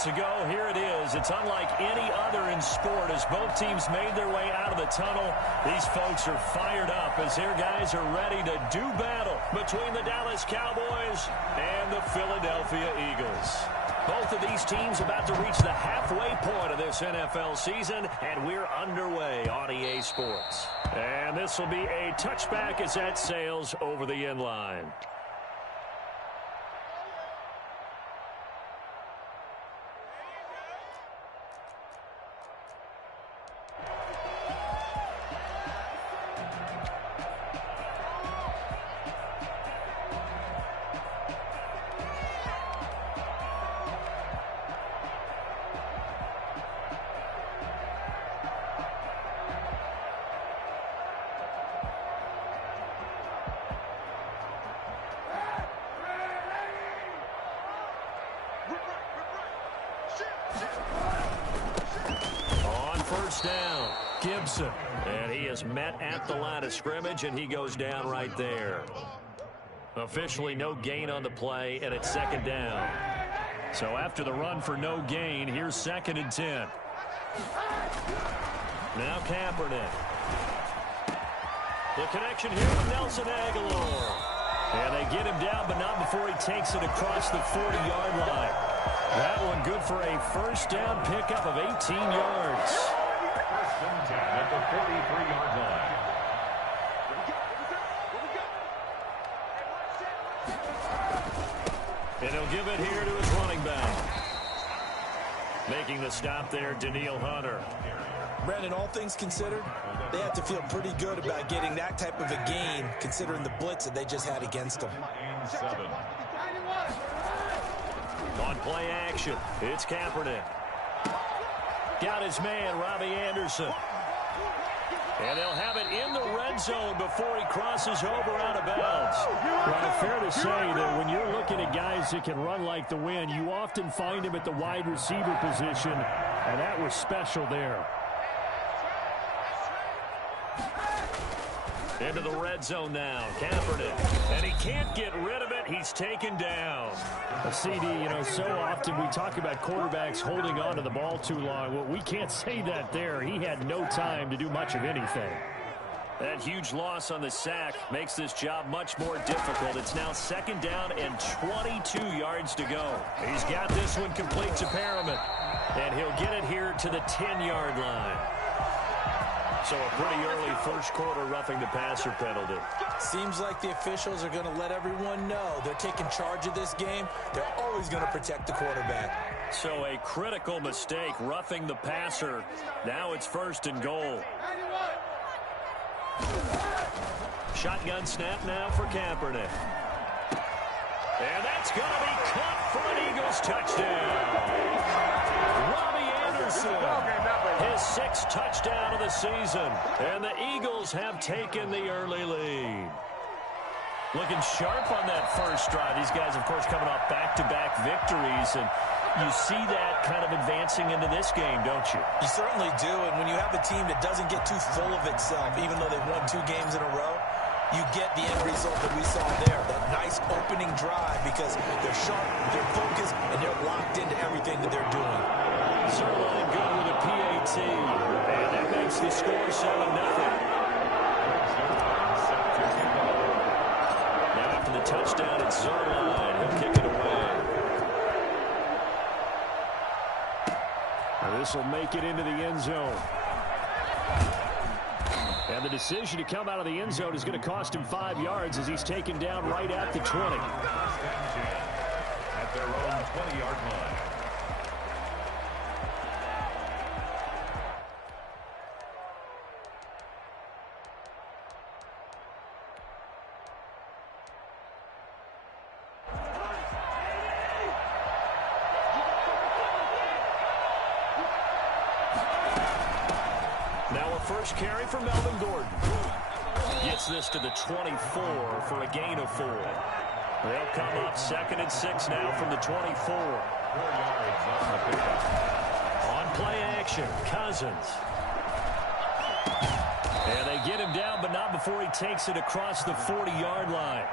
minutes ago, here it is. It's unlike any other in sport as both teams made their way out of the tunnel. These folks are fired up as their guys are ready to do battle between the Dallas Cowboys and the Philadelphia Eagles. Both of these teams about to reach the halfway point of this NFL season, and we're underway on EA Sports. And this will be a touchback as that sails over the end line. Down, Gibson, and he is met at the line of scrimmage, and he goes down right there. Officially no gain on the play, and it's second down. So after the run for no gain, here's 2nd and 10. Now Kaepernick. The connection here with Nelson Agholor. And they get him down, but not before he takes it across the 40-yard line. That one good for a first down pickup of 18 yards. At the 43-yard line. And he'll give it here to his running back. Making the stop there, Danielle Hunter. Brandon, all things considered, they have to feel pretty good about getting that type of a gain, considering the blitz that they just had against them. On play action, it's Kaepernick. Got his man, Robbie Anderson. And they'll have it in the red zone before he crosses over out of bounds. Well, fair to say that when you're looking at guys that can run like the wind, you often find him at the wide receiver position, and that was special there. Into the red zone now, Kaepernick. And he can't get rid of it. He's taken down. CD, so often we talk about quarterbacks holding on to the ball too long. Well, we can't say that there. He had no time to do much of anything. That huge loss on the sack makes this job much more difficult. It's now 2nd down and 22 yards to go. He's got this one complete to Perriman. And he'll get it here to the 10-yard line. So a pretty early first quarter roughing the passer penalty. Seems like the officials are going to let everyone know they're taking charge of this game. They're always going to protect the quarterback. So a critical mistake roughing the passer. Now it's 1st and goal. Shotgun snap now for Kaepernick. And that's going to be caught for an Eagles touchdown. Robbie Anderson. His 6th touchdown of the season. And the Eagles have taken the early lead. Looking sharp on that first drive. These guys, of course, coming off back-to-back victories. And you see that kind of advancing into this game, don't you? You certainly do. And when you have a team that doesn't get too full of itself, even though they've won 2 games in a row, you get the end result that we saw there. That nice opening drive because they're sharp, they're focused, and they're locked into everything that they're doing. Zerline good with a PAT, and that makes the score 7-0. Now after the touchdown, it's Zerline. He'll kick it away. Now this will make it into the end zone. And the decision to come out of the end zone is going to cost him 5 yards as he's taken down right at the 20. At their own 20-yard line. First carry for Melvin Gordon. Gets this to the 24 for a gain of 4. They'll come up 2nd and 6 now from the 24. 4 yards on the pickup. On play action, Cousins. And they get him down, but not before he takes it across the 40-yard line.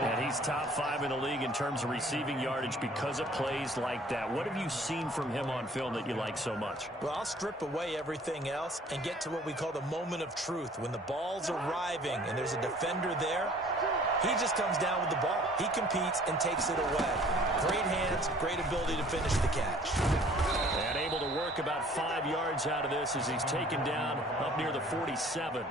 And he's top 5 in the league in terms of receiving yardage because of plays like that. What have you seen from him on film that you like so much? Well, I'll strip away everything else and get to what we call the moment of truth. When the ball's arriving and there's a defender there, he just comes down with the ball. He competes and takes it away. Great hands, great ability to finish the catch. And able to work about 5 yards out of this as he's taken down up near the 47.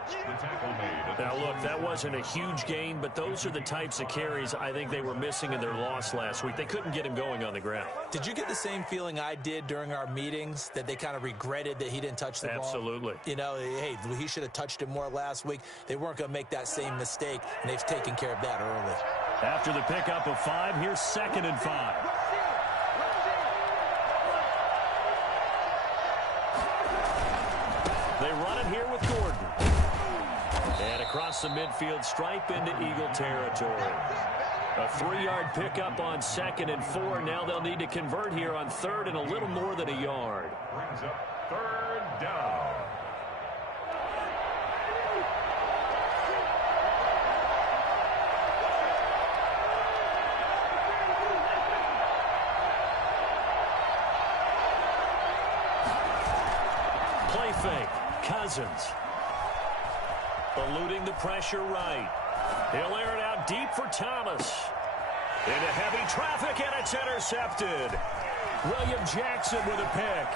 Now, look, that wasn't a huge gain, but those are the types of carries I think they were missing in their loss last week. They couldn't get him going on the ground. Did you get the same feeling I did during our meetings, that they kind of regretted that he didn't touch the ball? Absolutely. You know, hey, he should have touched it more last week. They weren't going to make that same mistake, and they've taken care of that early. After the pickup of 5, here's 2nd and 5. They run it here with Gordon. And across the midfield stripe into Eagle territory. A 3-yard pickup on 2nd and 4. Now they'll need to convert here on 3rd and a little more than a yard. Brings up 3rd down. Play fake. Cousins. Eluding the pressure right. He'll air it out deep for Thomas. Into heavy traffic, and it's intercepted. William Jackson with a pick.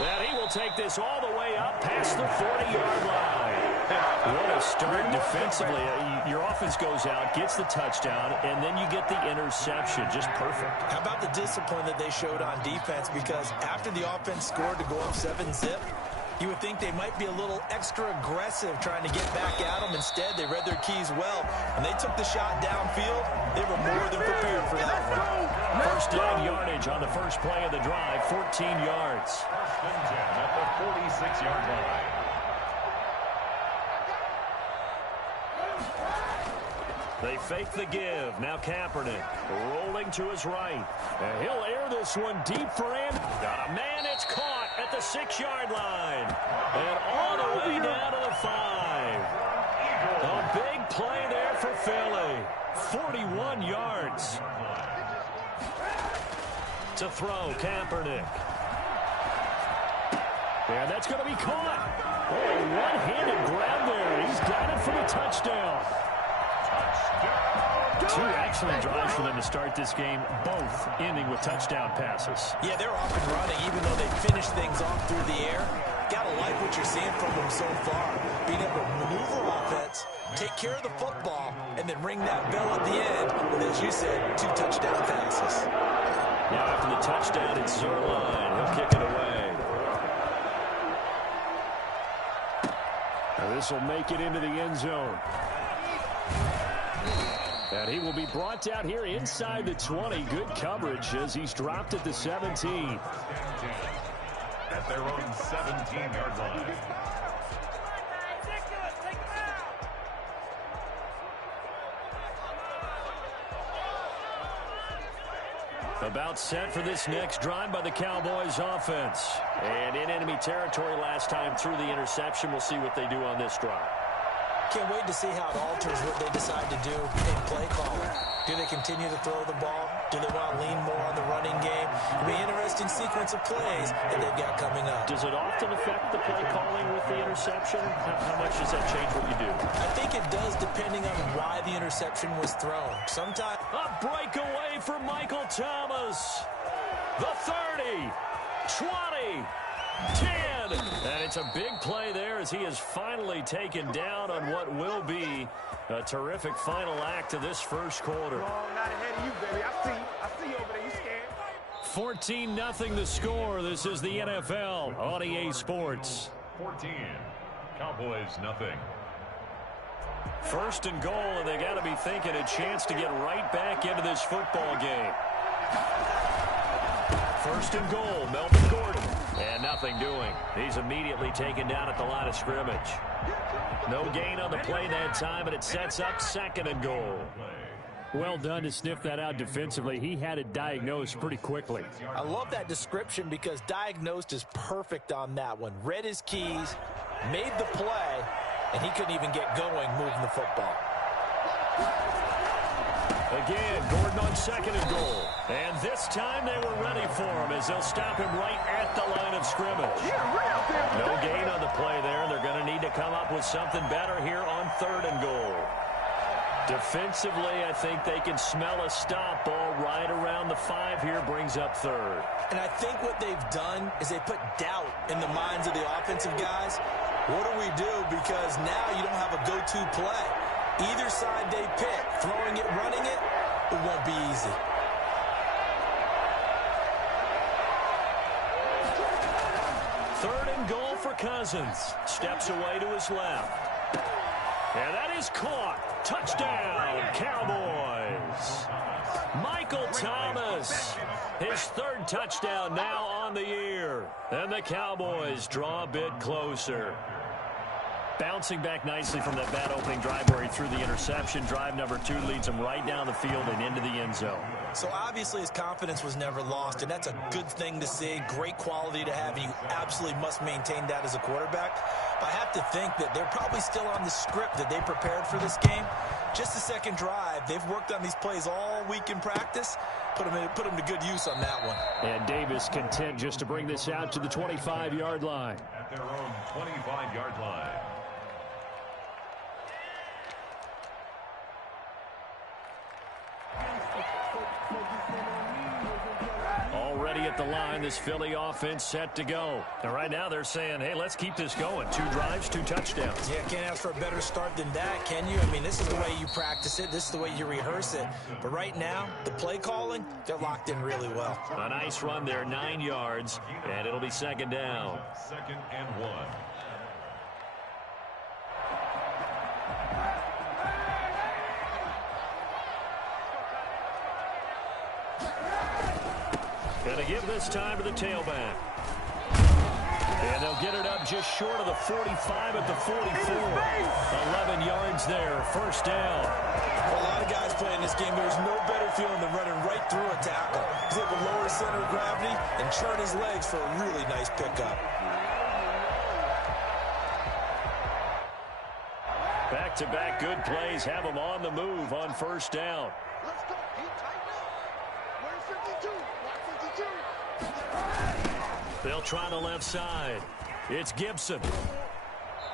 And he will take this all the way up past the 40-yard line. What a start defensively. Your offense goes out, gets the touchdown, and then you get the interception. Just perfect. How about the discipline that they showed on defense? Because after the offense scored to go up 7-zip, you would think they might be a little extra aggressive trying to get back at them. Instead, they read their keys well. When they took the shot downfield, they were more than prepared for that one. First down yardage on the first play of the drive, 14 yards. 1st and 10 at the 46-yard line. They fake the give. Now Kaepernick rolling to his right. And he'll air this one deep for him. Got a man. It's caught at the 6-yard line. And all the way down to the 5. A big play there for Philly. 41 yards. To throw, Kaepernick. And that's going to be caught. Oh, one-handed grab there. He's got it for the touchdown. 2 excellent drives for them to start this game, both ending with touchdown passes. Yeah, they're off and running, even though they finished things off through the air. Gotta like what you're seeing from them so far. Being able to maneuver offense, take care of the football, and then ring that bell at the end with, as you said, 2 touchdown passes. Now after the touchdown, it's Zuerlein. He'll kick it away. Now this will make it into the end zone. And he will be brought down here inside the 20. Good coverage as he's dropped at the 17. At their own 17-yard line. About set for this next drive by the Cowboys offense. And in enemy territory last time through the interception. We'll see what they do on this drive. Can't wait to see how it alters what they decide to do in play calling. Do they continue to throw the ball? Do they want to lean more on the running game? It'll be an interesting sequence of plays that they've got coming up. Does it often affect the play calling with the interception? How much does that change what you do? I think it does, depending on why the interception was thrown. Sometimes a breakaway for Michael Thomas. The 30, 20, 10. And it's a big play there as he is finally taken down on what will be a terrific final act of this first quarter. Not ahead of you, baby. I see you over there. You scared? 14-0 the score. This is the NFL on EA Sports. 14. Cowboys nothing. First and goal, and they got to be thinking a chance to get right back into this football game. First and goal, Melvin Gordon. And nothing doing. He's immediately taken down at the line of scrimmage. No gain on the play that time, and it sets up 2nd and goal. Well done to sniff that out defensively. He had it diagnosed pretty quickly. I love that description because diagnosed is perfect on that one. Read his keys, made the play, and he couldn't even get going moving the football. Again, Gordon on 2nd and goal. And this time they were ready for him as they'll stop him right at the line of scrimmage. No gain on the play there. They're going to need to come up with something better here on 3rd and goal. Defensively, I think they can smell a stop ball right around the 5 here, brings up 3rd. And I think what they've done is they put doubt in the minds of the offensive guys. What do we do? Because now you don't have a go-to play. Either side they pick, throwing it, running it, it won't be easy. Third and goal for Cousins. Steps away to his left. And that is caught. Touchdown, Cowboys. Michael Thomas, his 3rd touchdown now on the year. And the Cowboys draw a bit closer. Bouncing back nicely from that bad opening drive where he threw the interception. Drive number 2 leads him right down the field and into the end zone. So obviously his confidence was never lost, and that's a good thing to see. Great quality to have, and you absolutely must maintain that as a quarterback. But I have to think that they're probably still on the script that they prepared for this game. Just the 2nd drive. They've worked on these plays all week in practice. Put them to good use on that one. And Davis content just to bring this out to the 25-yard line. At their own 25-yard line. Already at the line, this Philly offense set to go. And right now they're saying, hey, let's keep this going. 2 drives, 2 touchdowns. Yeah, can't ask for a better start than that, can you? I mean, this is the way you practice it. This is the way you rehearse it. But right now, the play calling, they're locked in really well. A nice run there, 9 yards, and it'll be 2nd down. 2nd and 1. Going to give this time to the tailback. And they'll get it up just short of the 45 at the 44. 11 yards there, 1st down. For a lot of guys playing this game, there's no better feeling than running right through a tackle. He's able to lower his center of gravity and churn his legs for a really nice pickup. Back-to-back good plays have them on the move on 1st down. Let's go. Keep tighten up. Where's 52? Watch 52. They'll try the left side. It's Gibson.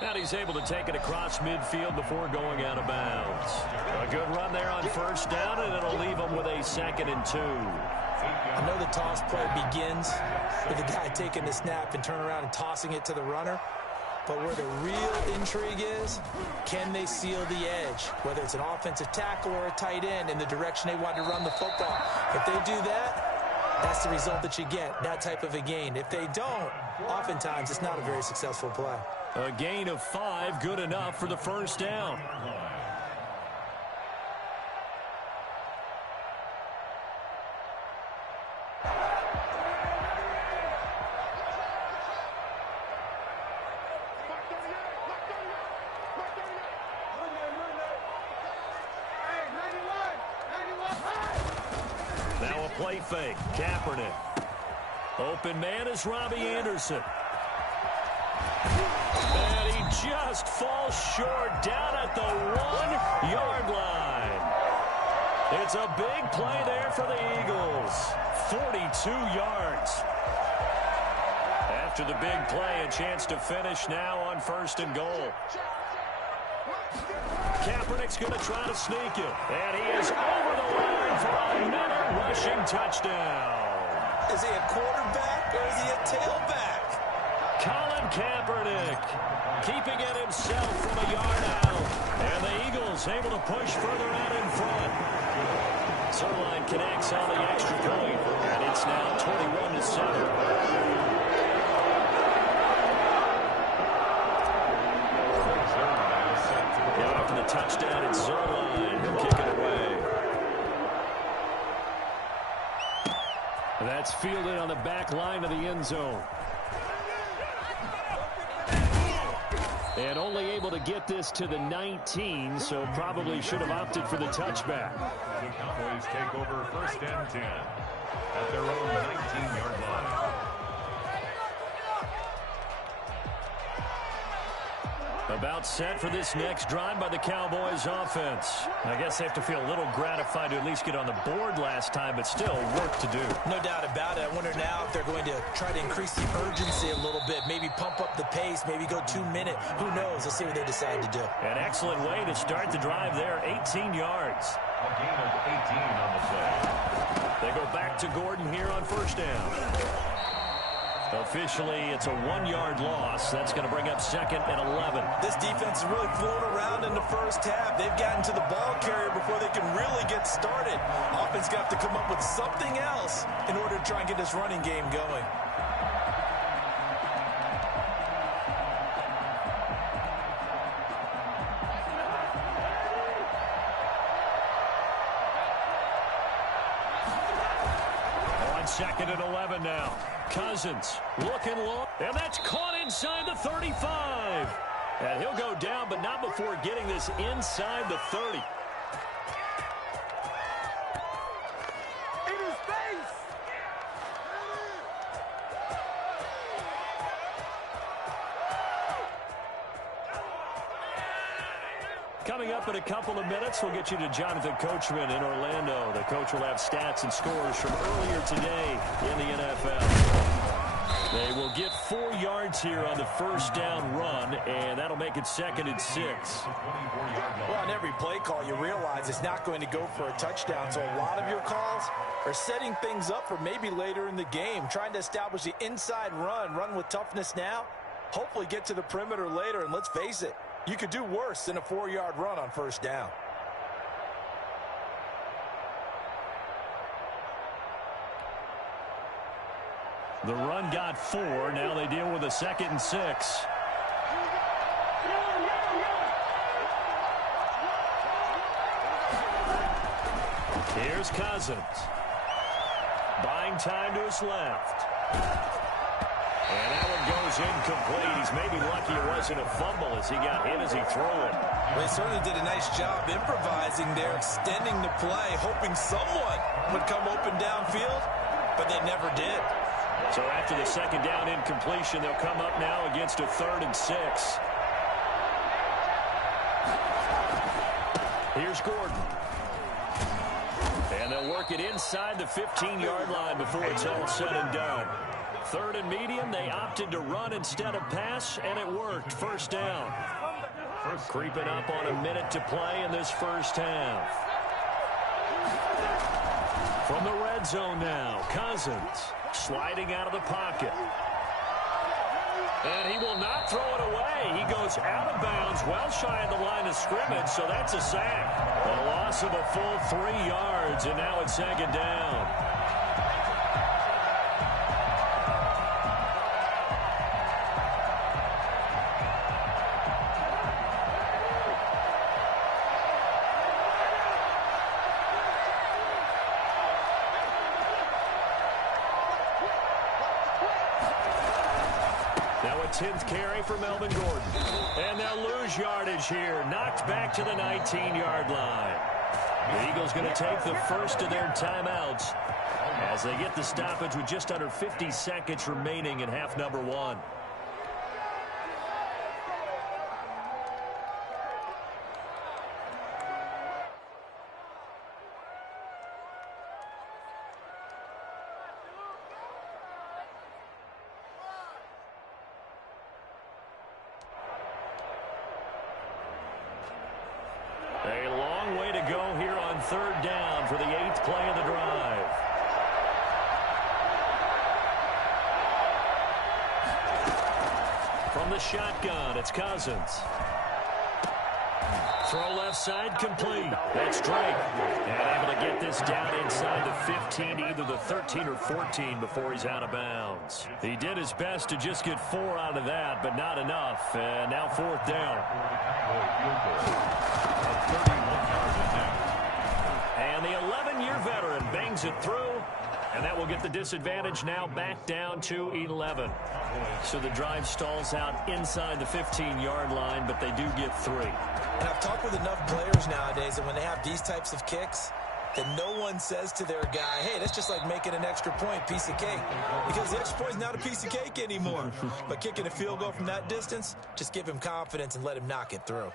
And he's able to take it across midfield before going out of bounds. A good run there on 1st down, and it'll leave them with a 2nd and 2. I know the toss play begins with the guy taking the snap and turn around and tossing it to the runner. But where the real intrigue is, can they seal the edge? Whether it's an offensive tackle or a tight end in the direction they want to run the football. If they do that, that's the result that you get, that type of a gain. If they don't, oftentimes it's not a very successful play. A gain of 5, good enough for the 1st down. Now a play fake. Kaepernick. Open man is Robbie Anderson. And he just falls short down at the 1-yard line. It's a big play there for the Eagles. 42 yards. After the big play, a chance to finish now on 1st and goal. Kaepernick's going to try to sneak it. And he is over the line for another rushing touchdown. Is he a quarterback or is he a tailback? Colin Kaepernick keeping it himself from a yard out. And the Eagles able to push further out in front. Zerline connects on the extra point. And it's now 21-7. After the touchdown, it's Zerline. He'll kick it away. That's fielded on the back line of the end zone. And only able to get this to the 19, so probably should have opted for the touchback. The Cowboys take over 1st and 10 at their own 19-yard line. About set for this next drive by the Cowboys offense. I guess they have to feel a little gratified to at least get on the board last time, but still work to do. No doubt about it. I wonder now if they're going to try to increase the urgency a little bit, maybe pump up the pace, maybe go 2 minute. Who knows? Let's see what they decide to do. An excellent way to start the drive there, 18 yards. A gain of 18 on the play. They go back to Gordon here on 1st down. Officially, it's a 1-yard loss. That's going to bring up 2nd and 11. This defense is really flown around in the first half. They've gotten to the ball carrier before they can really get started. Offense got to come up with something else in order to try and get this running game going. On 2nd and 11 now. Cousins looking long, and that's caught inside the 35. And he'll go down, but not before getting this inside the 30. Into space. Coming up in a couple of minutes, we'll get you to Jonathan Coachman in Orlando. The coach will have stats and scores from earlier today in the NFL. They will get 4 yards here on the 1st down run, and that'll make it 2nd and 6. Well, on every play call, you realize it's not going to go for a touchdown, so a lot of your calls are setting things up for maybe later in the game, trying to establish the inside run with toughness now, hopefully get to the perimeter later, and let's face it, you could do worse than a 4-yard run on 1st down. The run got 4. Now they deal with a 2nd and 6. Here's Cousins. Buying time to his left. And that one goes incomplete. He's maybe lucky it wasn't a fumble as he got hit as he threw it. Well, they certainly did a nice job improvising there, extending the play, hoping someone would come open downfield, but they never did. So after the 2nd down incompletion, they'll come up now against a 3rd and 6. Here's Gordon. And they'll work it inside the 15-yard line before it's all said and done. 3rd and medium, they opted to run instead of pass, and it worked. 1st down. Creeping up on a minute to play in this 1st half. From the red zone now, Cousins sliding out of the pocket. And he will not throw it away. He goes out of bounds, well shy of the line of scrimmage, so that's a sack. A loss of a full 3 yards, and now it's 2nd down. Now a 10th carry for Melvin Gordon. And they'll lose yardage here. Knocked back to the 19-yard line. The Eagles going to take the first of their timeouts as they get the stoppage with just under 50 seconds remaining in half number 1. A long way to go here on 3rd down for the 8th play of the drive. From the shotgun, it's Cousins. Throw left side complete. That's Drake. And able to get this down inside the 15, either the 13 or 14 before he's out of bounds. He did his best to just get 4 out of that, but not enough. And now 4th down. And the 11-year veteran bangs it through. And that will get the disadvantage now back down to 11. So the drive stalls out inside the 15-yard line, but they do get 3. And I've talked with enough players nowadays that when they have these types of kicks, that no one says to their guy, hey, that's just like making an extra point, piece of cake. Because the extra point is not a piece of cake anymore. But kicking a field goal from that distance, just give him confidence and let him knock it through.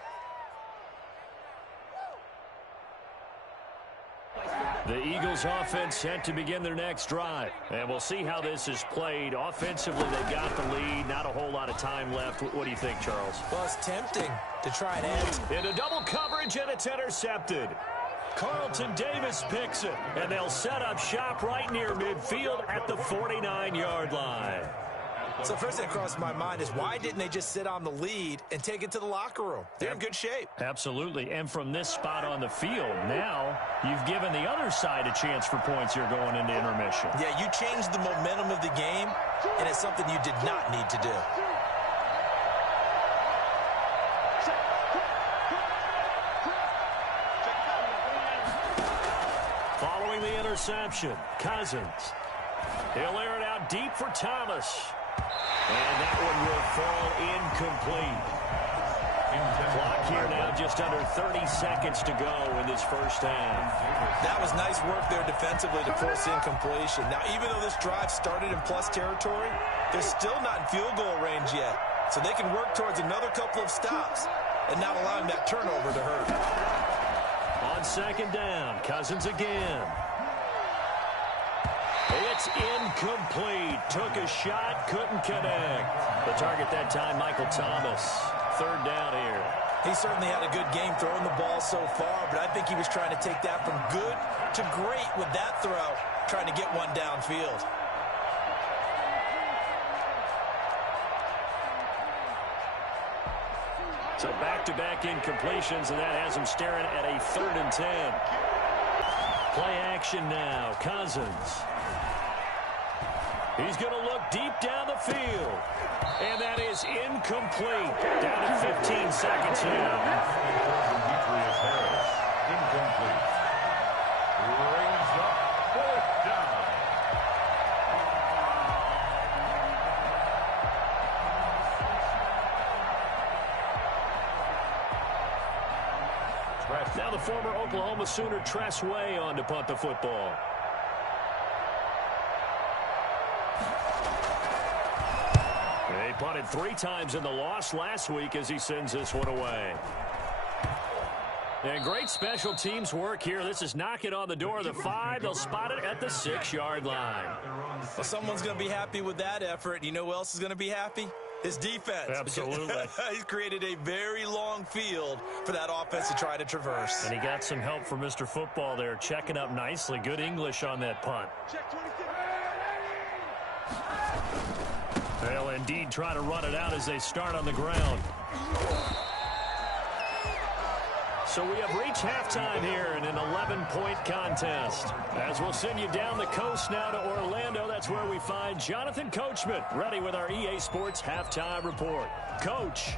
The Eagles offense set to begin their next drive. And we'll see how this is played. Offensively, they've got the lead. Not a whole lot of time left. What do you think, Charles? Well, it's tempting to try and add. Into double coverage, and it's intercepted. Carlton Davis picks it. And they'll set up shop right near midfield at the 49-yard line. So first thing that crossed my mind is why didn't they just sit on the lead and take it to the locker room? They're in good shape. Absolutely. And from this spot on the field, now you've given the other side a chance for points here going into intermission. Yeah, you changed the momentum of the game, and it's something you did not need to do. Following the interception, Cousins. He'll air it out deep for Thomas. And that one will fall incomplete. Clock here now just under 30 seconds to go in this first half. That was nice work there defensively to force incompletion. Now, even though this drive started in plus territory, they're still not in field goal range yet. So they can work towards another couple of stops and not allowing that turnover to hurt. On second down, Cousins again. It's incomplete. Took a shot, couldn't connect. The target that time, Michael Thomas. Third down here. He certainly had a good game throwing the ball so far, but I think he was trying to take that from good to great with that throw, trying to get one downfield. So back-to-back incompletions, and that has him staring at a 3rd and 10. Play action now. Cousins. He's going to look deep down the field. And that is incomplete. Down to 15 seconds here. Demetrius Harris, incomplete. Brings up 4th down. Now the former Oklahoma Sooner Tress Way on to punt the football. They punted 3 times in the loss last week as he sends this one away. And great special teams work here. This is knocking on the door of the 5. They'll spot it at the 6-yard line. Well, someone's going to be happy with that effort. You know who else is going to be happy? His defense. Absolutely. He's created a very long field for that offense to try to traverse. And he got some help from Mr. Football there, checking up nicely. Good English on that punt. They'll indeed try to run it out as they start on the ground. So we have reached halftime here in an 11-point contest. As we'll send you down the coast now to Orlando, that's where we find Jonathan Coachman, ready with our EA Sports Halftime Report. Coach.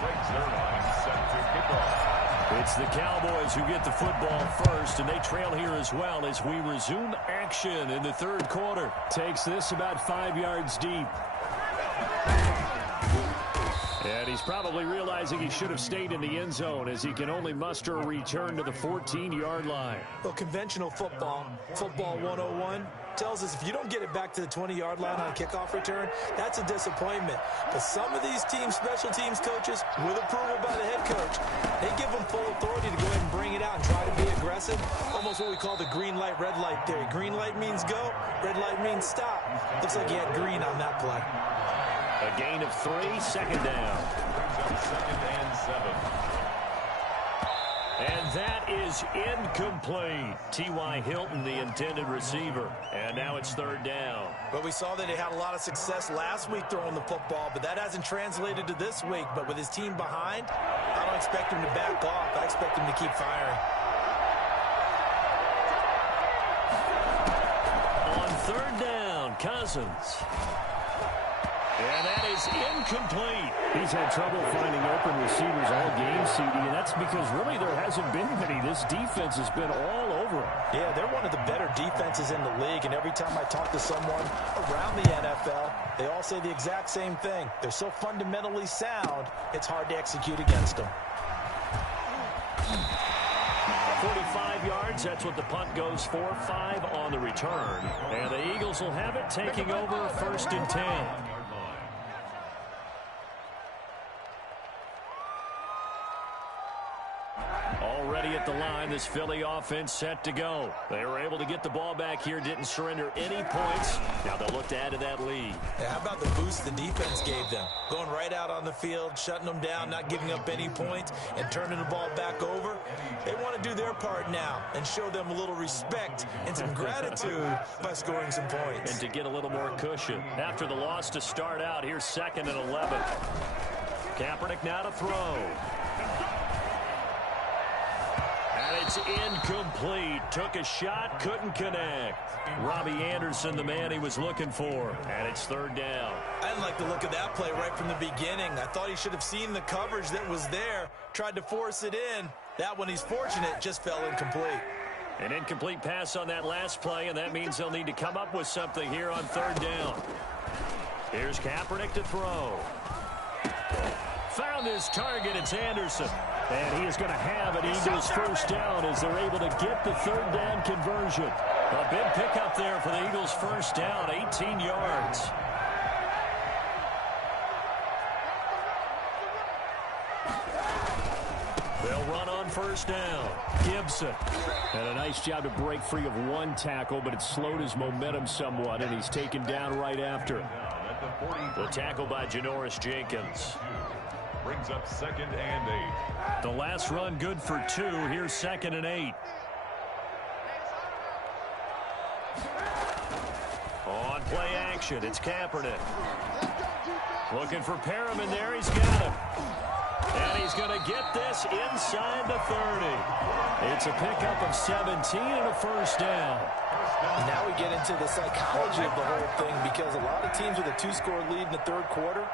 Greg Zuerlein set to kick off. It's the Cowboys who get the football first, and they trail here as well as we resume action in the 3rd quarter. Takes this about 5 yards deep. And he's probably realizing he should have stayed in the end zone as he can only muster a return to the 14-yard line. Well, conventional football 101, tells us if you don't get it back to the 20-yard line on a kickoff return, that's a disappointment. But some of these teams, special teams coaches, with approval by the head coach, they give them full authority to go ahead and bring it out and try to be aggressive. Almost what we call the green light, red light theory. Green light means go, red light means stop. Looks like he had green on that play. A gain of 3, 2nd down. 2nd and 7. And that is incomplete. T.Y. Hilton, the intended receiver. And now it's 3rd down. But we saw that he had a lot of success last week throwing the football, but that hasn't translated to this week. But with his team behind, I don't expect him to back off. I expect him to keep firing. On 3rd down, Cousins. And that is incomplete. He's had trouble finding open receivers all game, CD, and that's because really there hasn't been many. This defense has been all over over them. Yeah, they're one of the better defenses in the league, and every time I talk to someone around the NFL, they all say the exact same thing. They're so fundamentally sound, it's hard to execute against them. 45 yards, that's what the punt goes for. 5 on the return. And the Eagles will have it, taking over 1st and 10. Already at the line, this Philly offense set to go. They were able to get the ball back here, didn't surrender any points. Now they'll look to add to that lead. Yeah, how about the boost the defense gave them? Going right out on the field, shutting them down, not giving up any points, and turning the ball back over. They want to do their part now and show them a little respect and some gratitude by scoring some points. And to get a little more cushion. After the loss to start out, here's 2nd and 11. Kaepernick now to throw. And it's incomplete. Took a shot, couldn't connect. Robbie Anderson, the man he was looking for. And it's 3rd down. I didn't like the look of that play right from the beginning. I thought he should have seen the coverage that was there, tried to force it in. That one, he's fortunate, just fell incomplete. An incomplete pass on that last play, and that means they'll need to come up with something here on 3rd down. Here's Kaepernick to throw. Found his target. It's Anderson. And he is going to have an Eagles 1st down as they're able to get the 3rd down conversion. A big pickup there for the Eagles 1st down, 18 yards. They'll run on 1st down. Gibson had a nice job to break free of one tackle, but it slowed his momentum somewhat, and he's taken down right after. The tackle by Janoris Jenkins. Brings up 2nd and 8. The last run good for 2. Here's 2nd and 8. On play action, it's Kaepernick. Looking for Perriman there. He's got him. And he's going to get this inside the 30. It's a pickup of 17 and a 1st down. Now we get into the psychology of the whole thing, because a lot of teams with a 2-score lead in the 3rd quarter,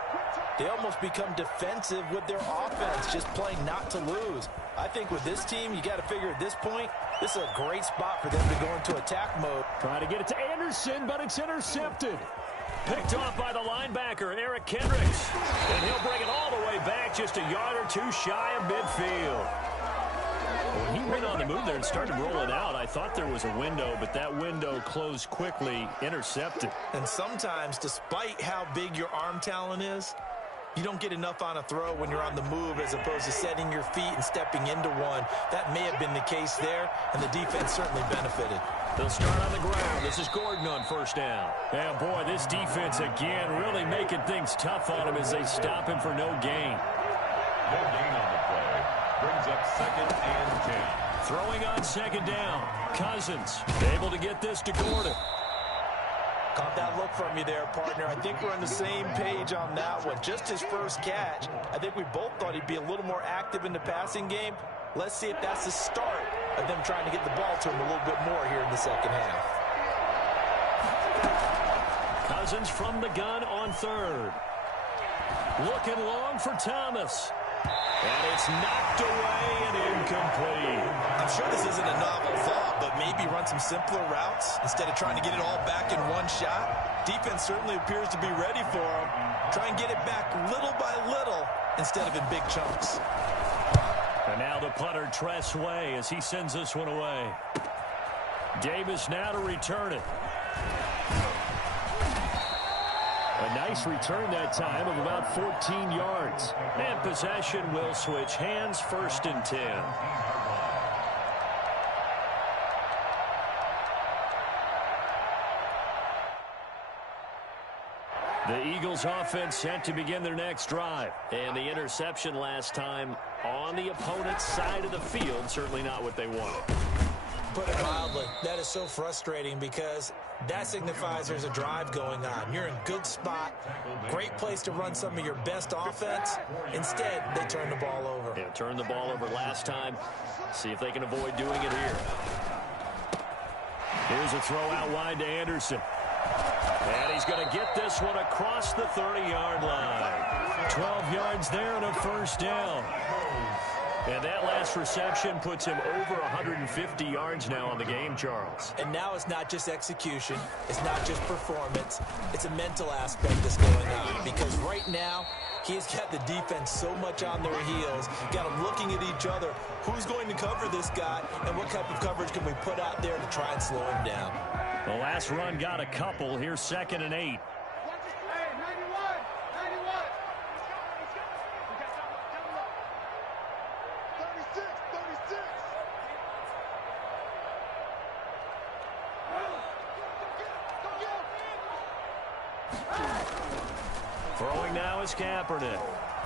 they almost become defensive with their offense, just playing not to lose. I think with this team, you got to figure at this point, this is a great spot for them to go into attack mode. Trying to get it to Anderson, but it's intercepted. Picked off by the linebacker, Eric Kendricks. And he'll bring it all the way back, just a yard or 2 shy of midfield. When he went on the move there and started rolling out, I thought there was a window, but that window closed quickly, intercepted. And sometimes, despite how big your arm talent is, you don't get enough on a throw when you're on the move as opposed to setting your feet and stepping into one. That may have been the case there, and the defense certainly benefited. They'll start on the ground. This is Gordon on 1st down. And boy, this defense again really making things tough on him as they stop him for no gain. No gain on the play. Brings up 2nd and 10. Throwing on 2nd down. Cousins able to get this to Gordon. Caught that look from you there, partner. I think we're on the same page on that one. Just his first catch. I think we both thought he'd be a little more active in the passing game. Let's see if that's the start of them trying to get the ball to him a little bit more here in the 2nd half. Cousins from the gun on 3rd. Looking long for Thomas. And it's knocked away and incomplete. I'm sure this isn't a novel thought, but maybe run some simpler routes instead of trying to get it all back in one shot. Defense certainly appears to be ready for him. Try and get it back little by little instead of in big chunks. And now the punter, Tress Way, as he sends this one away. Davis now to return it. A nice return that time of about 14 yards. And possession will switch hands, 1st and 10. The Eagles offense set to begin their next drive. And the interception last time on the opponent's side of the field, certainly not what they wanted. Put it mildly, that is so frustrating because that signifies there's a drive going on. You're in a good spot, great place to run some of your best offense. Instead, they turn the ball over. Yeah, turned the ball over last time. See if they can avoid doing it here. Here's a throw out wide to Anderson. And he's going to get this one across the 30-yard line. 12 yards there and a 1st down. And that last reception puts him over 150 yards now on the game, Charles. And now it's not just execution. It's not just performance. It's a mental aspect that's going on. Because right now, he's got the defense so much on their heels, got them looking at each other. Who's going to cover this guy, and what type of coverage can we put out there to try and slow him down? The last run got a couple. Here's 2nd and 8. Throwing now is Kaepernick.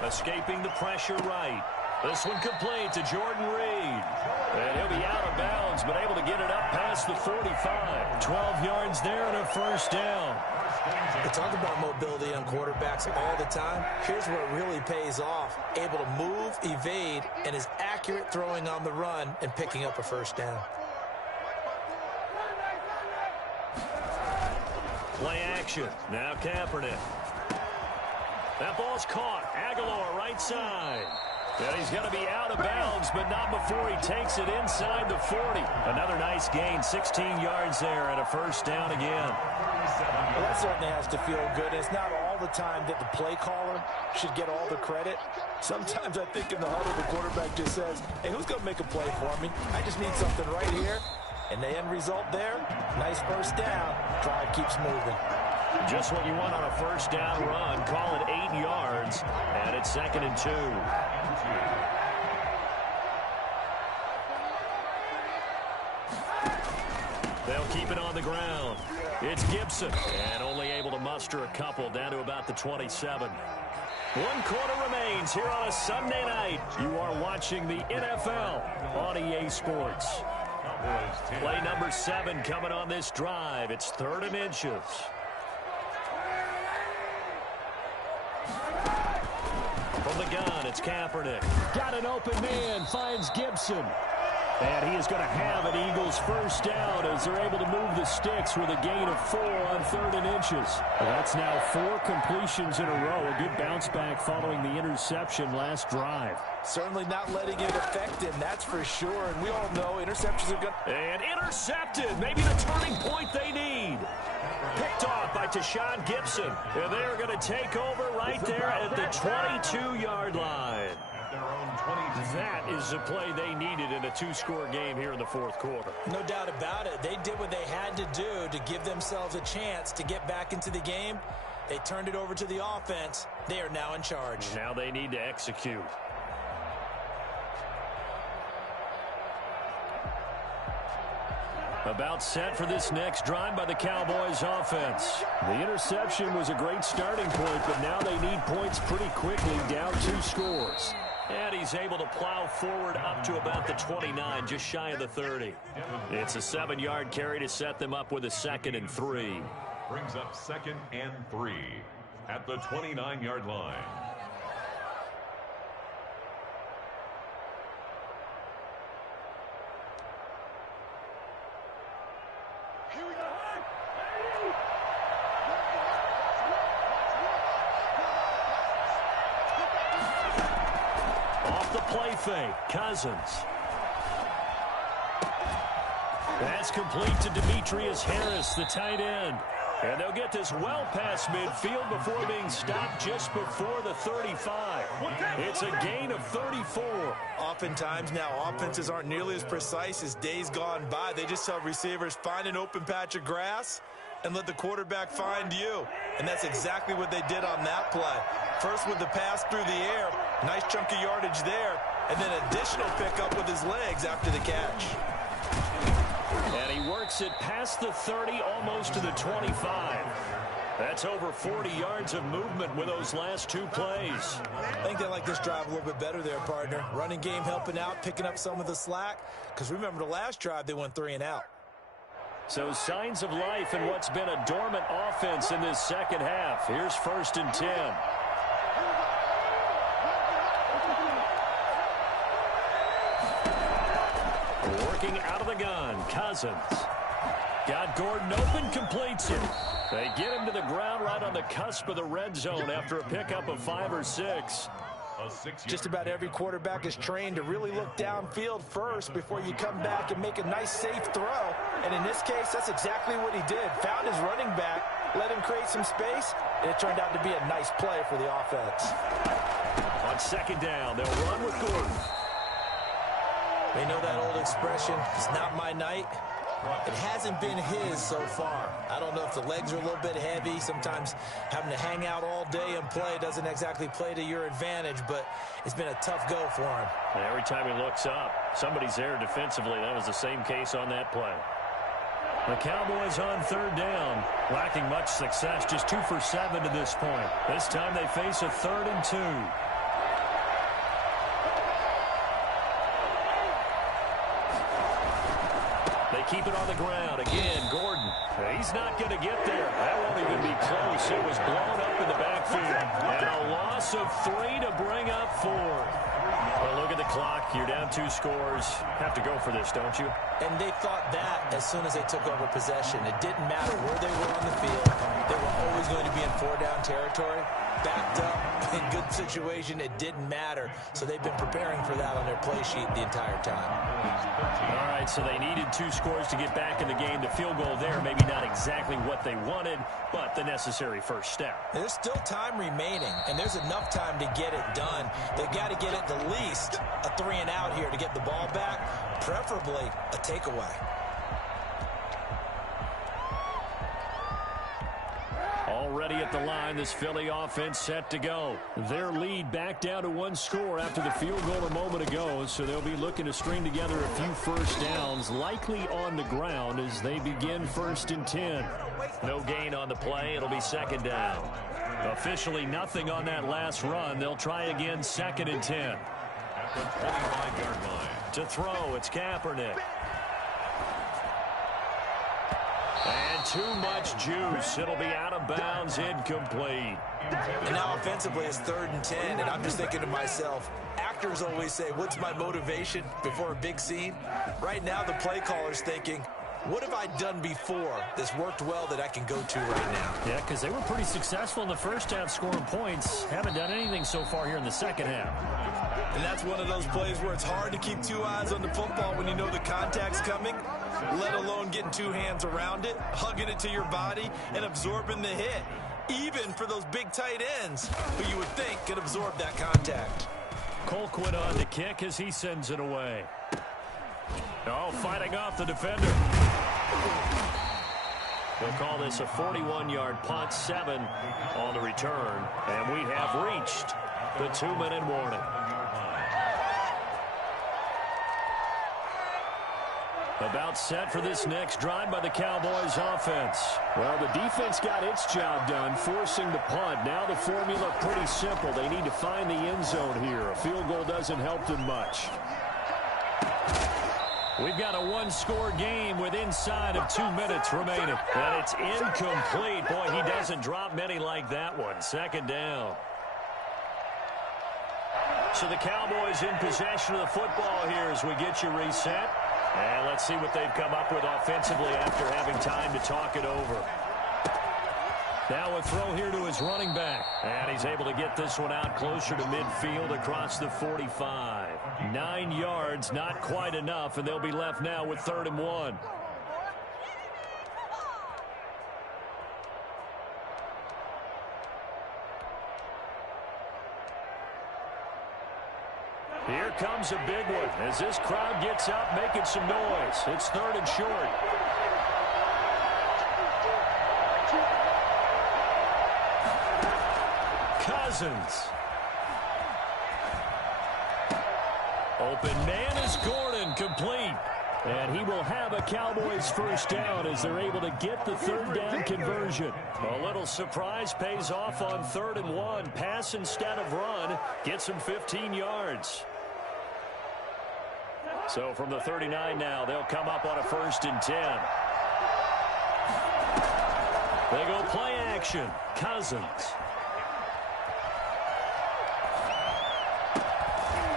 Escaping the pressure right. This one complete to Jordan Reed. And he'll be out of bounds, but able to get it up past the 45. 12 yards there and a first down. We talk about mobility on quarterbacks all the time. Here's where it really pays off. Able to move, evade, and is accurate throwing on the run and picking up a first down. Play action. Now Kaepernick. That ball's caught. Aguilar right side. And he's going to be out of bounds, but not before he takes it inside the 40. Another nice gain, 16 yards there and a first down again. Well, that certainly has to feel good. It's not all the time that the play caller should get all the credit. Sometimes I think in the huddle, the quarterback just says, hey, who's going to make a play for me? I just need something right here. And the end result there, nice first down. Drive keeps moving. Just what you want on a first down run. Call it 8 yards, and it's 2nd and 2. They'll keep it on the ground. It's Gibson, and only able to muster a couple down to about the 27. 1 quarter remains here on a Sunday night. You are watching the NFL on EA Sports. Play number 7 coming on this drive. It's 3rd and inches. From the gun, it's Kaepernick. Got an open man, finds Gibson. And he is going to have an Eagles first down as they're able to move the sticks with a gain of 4 on 3rd and inches. Well, that's now 4 completions in a row. A good bounce back following the interception last drive. Certainly not letting it affect him, that's for sure. And we all know interceptions are good. And intercepted. Maybe the turning point they need. Picked off by Tashawn Gibson. And they're going to take over right there at the 22-yard line. That is the play they needed in a 2-score game here in the 4th quarter. No doubt about it. They did what they had to do to give themselves a chance to get back into the game. They turned it over to the offense. They are now in charge. Now they need to execute. About set for this next drive by the Cowboys offense. The interception was a great starting point, but now they need points pretty quickly, down 2 scores. And he's able to plow forward up to about the 29, just shy of the 30. It's a 7-yard carry to set them up with a 2nd and 3. Brings up 2nd and 3 at the 29-yard line. Play fake. Cousins. That's complete to Demetrius Harris, the tight end. And they'll get this well past midfield before being stopped just before the 35. It's a gain of 34. Oftentimes now, offenses aren't nearly as precise as days gone by. They just tell receivers, find an open patch of grass and let the quarterback find you. And that's exactly what they did on that play. First with the pass through the air, nice chunk of yardage there, and then additional pickup with his legs after the catch. And he works it past the 30, almost to the 25. That's over 40 yards of movement with those last 2 plays. I think they like this drive a little bit better there, partner. Running game helping out, picking up some of the slack. Because remember, the last drive, they went 3 and out. So signs of life in what's been a dormant offense in this second half. Here's 1st and 10. Working out of the gun, Cousins. Got Gordon open, completes it. They get him to the ground right on the cusp of the red zone after a pickup of 5 or 6. Just about every quarterback is trained to really look downfield first before you come back and make a nice, safe throw. And in this case, that's exactly what he did. Found his running back, let him create some space, and it turned out to be a nice play for the offense. On second down, they'll run with Gordon. They know that old expression, it's not my night. It hasn't been his so far. I don't know if the legs are a little bit heavy. Sometimes having to hang out all day and play doesn't exactly play to your advantage, but it's been a tough go for him. And every time he looks up, somebody's there defensively. That was the same case on that play. The Cowboys on third down, lacking much success, just 2 for 7 to this point. This time they face a 3rd and 2. They keep it on the ground. Again, Gordon. He's not going to get there. That won't even be close. It was blown up in the backfield. And a loss of 3 to bring up 4. Well, look at the clock. You're down 2 scores. Have to go for this, don't you? And they thought that as soon as they took over possession. It didn't matter where they were on the field. They were always going to be in 4-down territory. Backed up, in good situation, it didn't matter. So they've been preparing for that on their play sheet the entire time. All right, so they needed 2 scores to get back in the game. The field goal there, maybe not exactly what they wanted, but the necessary first step. There's still time remaining, and there's enough time to get it done. They've got to get at the least a 3-and-out here to get the ball back, preferably a takeaway. Already at the line, this Philly offense set to go. Their lead back down to 1 score after the field goal a moment ago, so they'll be looking to string together a few first downs, likely on the ground as they begin 1st and 10. No gain on the play. It'll be 2nd down. Officially nothing on that last run. They'll try again 2nd and 10. At the 25-yard line. To throw, it's Kaepernick. And too much juice. It'll be out of bounds, incomplete. And now offensively it's 3rd and 10, and I'm just thinking to myself, actors always say, what's my motivation before a big scene? Right now the play caller's thinking, what have I done before that's worked well that I can go to right now? Yeah, because they were pretty successful in the first half scoring points. Haven't done anything so far here in the second half. And that's one of those plays where it's hard to keep 2 eyes on the football when you know the contact's coming, let alone getting 2 hands around it, hugging it to your body, and absorbing the hit. Even for those big tight ends who you would think could absorb that contact. Colquitt on to kick as he sends it away. Oh, fighting off the defender. They'll call this a 41-yard punt, 7 on the return. And we have reached the 2-minute warning. About set for this next drive by the Cowboys offense. Well, the defense got its job done, forcing the punt. Now the formula pretty simple. They need to find the end zone here. A field goal doesn't help them much. We've got a 1-score game with inside of 2 minutes remaining. And it's incomplete. Boy, he doesn't drop many like that one. 2nd down. So the Cowboys in possession of the football here as we get you reset. And let's see what they've come up with offensively after having time to talk it over. Now a throw here to his running back. And he's able to get this one out closer to midfield across the 45. 9 yards, not quite enough, and they'll be left now with 3rd and 1. Here comes a big one as this crowd gets up making some noise. It's 3rd and short. Cousins. Open man is Gordon, complete. And he will have a Cowboys first down as they're able to get the 3rd down conversion. A little surprise pays off on 3rd and 1. Pass instead of run. Gets him 15 yards. So from the 39 now, they'll come up on a 1st and 10. They go play action. Cousins.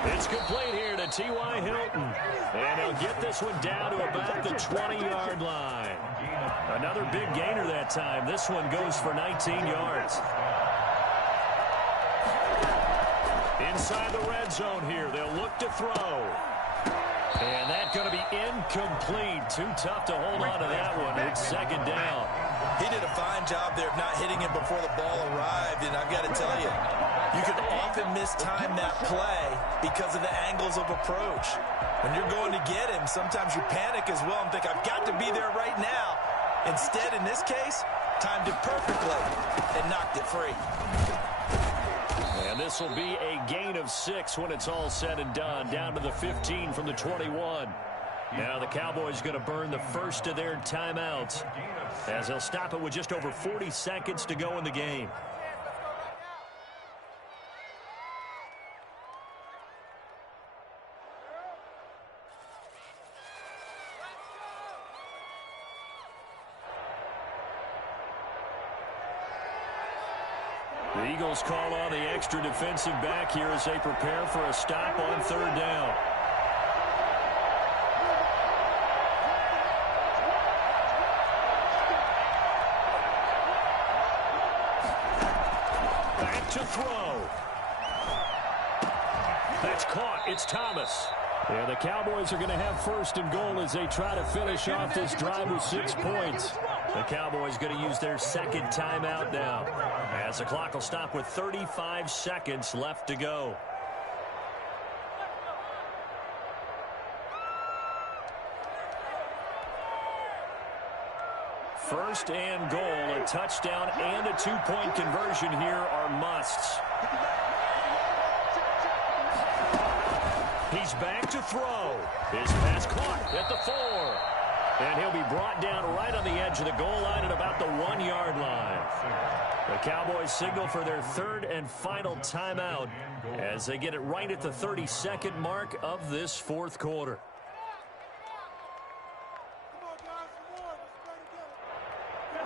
It's complete here to T.Y. Hilton. And he'll get this one down to about the 20-yard line. Another big gainer that time. This one goes for 19 yards. Inside the red zone here, they'll look to throw. And that's going to be incomplete. Too tough to hold on to that one. It's second down. He did a fine job there of not hitting it before the ball arrived. And I've got to tell you, you can often mistime that play because of the angles of approach. When you're going to get him, sometimes you panic as well and think, I've got to be there right now. Instead, in this case, timed it perfectly and knocked it free. And this will be a gain of 6 when it's all said and done, down to the 15 from the 21. Now the Cowboys going to burn the first of their timeouts as they'll stop it with just over 40 seconds to go in the game. The Eagles call on the extra defensive back here as they prepare for a stop on third down. Back to throw. That's caught. It's Thomas. Yeah, the Cowboys are going to have first and goal as they try to finish off this drive with 6 points. The Cowboys going to use their second timeout now, as the clock will stop with 35 seconds left to go. First and goal, a touchdown and a 2-point conversion here are musts. He's back to throw. His pass caught at the 4. And he'll be brought down right on the edge of the goal line at about the 1-yard line. The Cowboys signal for their third and final timeout as they get it right at the 32nd mark of this fourth quarter.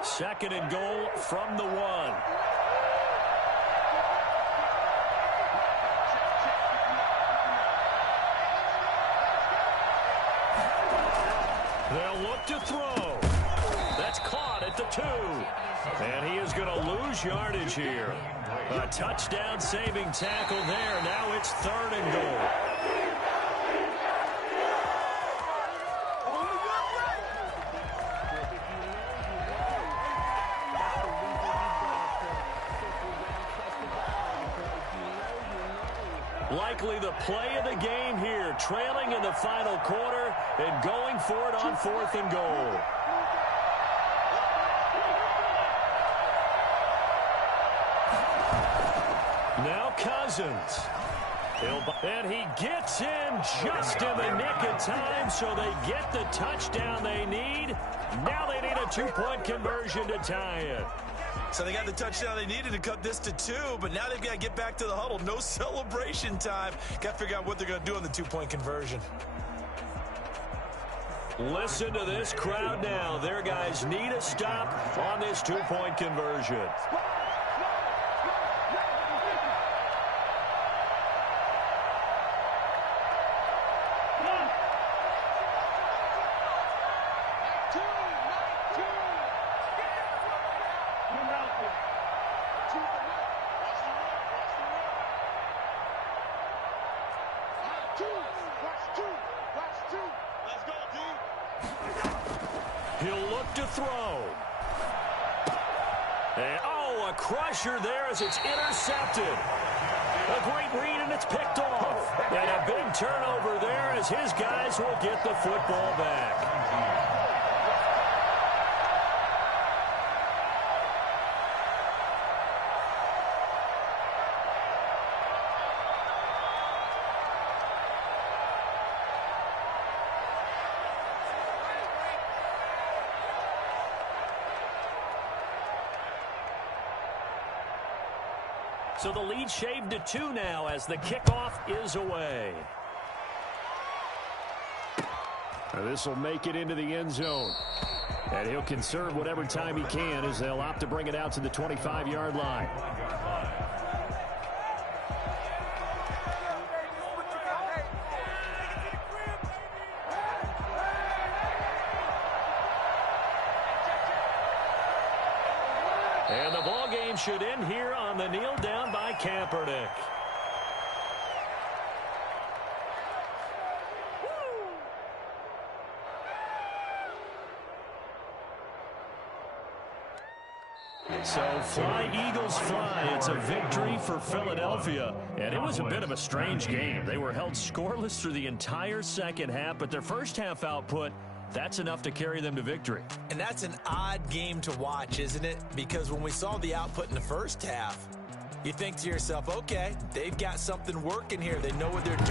Second and goal from the 1. They'll look to throw. That's caught at the 2. And he is going to lose yardage here. A touchdown saving tackle there. Now it's third and goal. Likely the play of the game here, trailing in the final quarter and going for it on fourth and goal. Now Cousins. And he gets in just in the nick of time, so they get the touchdown they need. Now they need a 2-point conversion to tie it. So they got the touchdown they needed to cut this to 2, but now they've got to get back to the huddle. No celebration time. Got to figure out what they're going to do on the 2-point conversion. Listen to this crowd now. Their guys need a stop on this 2-point conversion. He'll look to throw. And, a crusher there as it's intercepted. A great read, and it's picked off. And a big turnover there as his guys will get the football back. So the lead shaved to 2 now as the kickoff is away. Now this will make it into the end zone. And he'll conserve whatever time he can as they'll opt to bring it out to the 25-yard line. And the ball game should end here on the kneel down by Kaepernick. So fly, Eagles, fly. It's a victory for Philadelphia. And it was a bit of a strange game. They were held scoreless through the entire second half, but their first half output, that's enough to carry them to victory. And that's an odd game to watch, isn't it? Because when we saw the output in the first half, you think to yourself, okay, they've got something working here. They know what they're doing.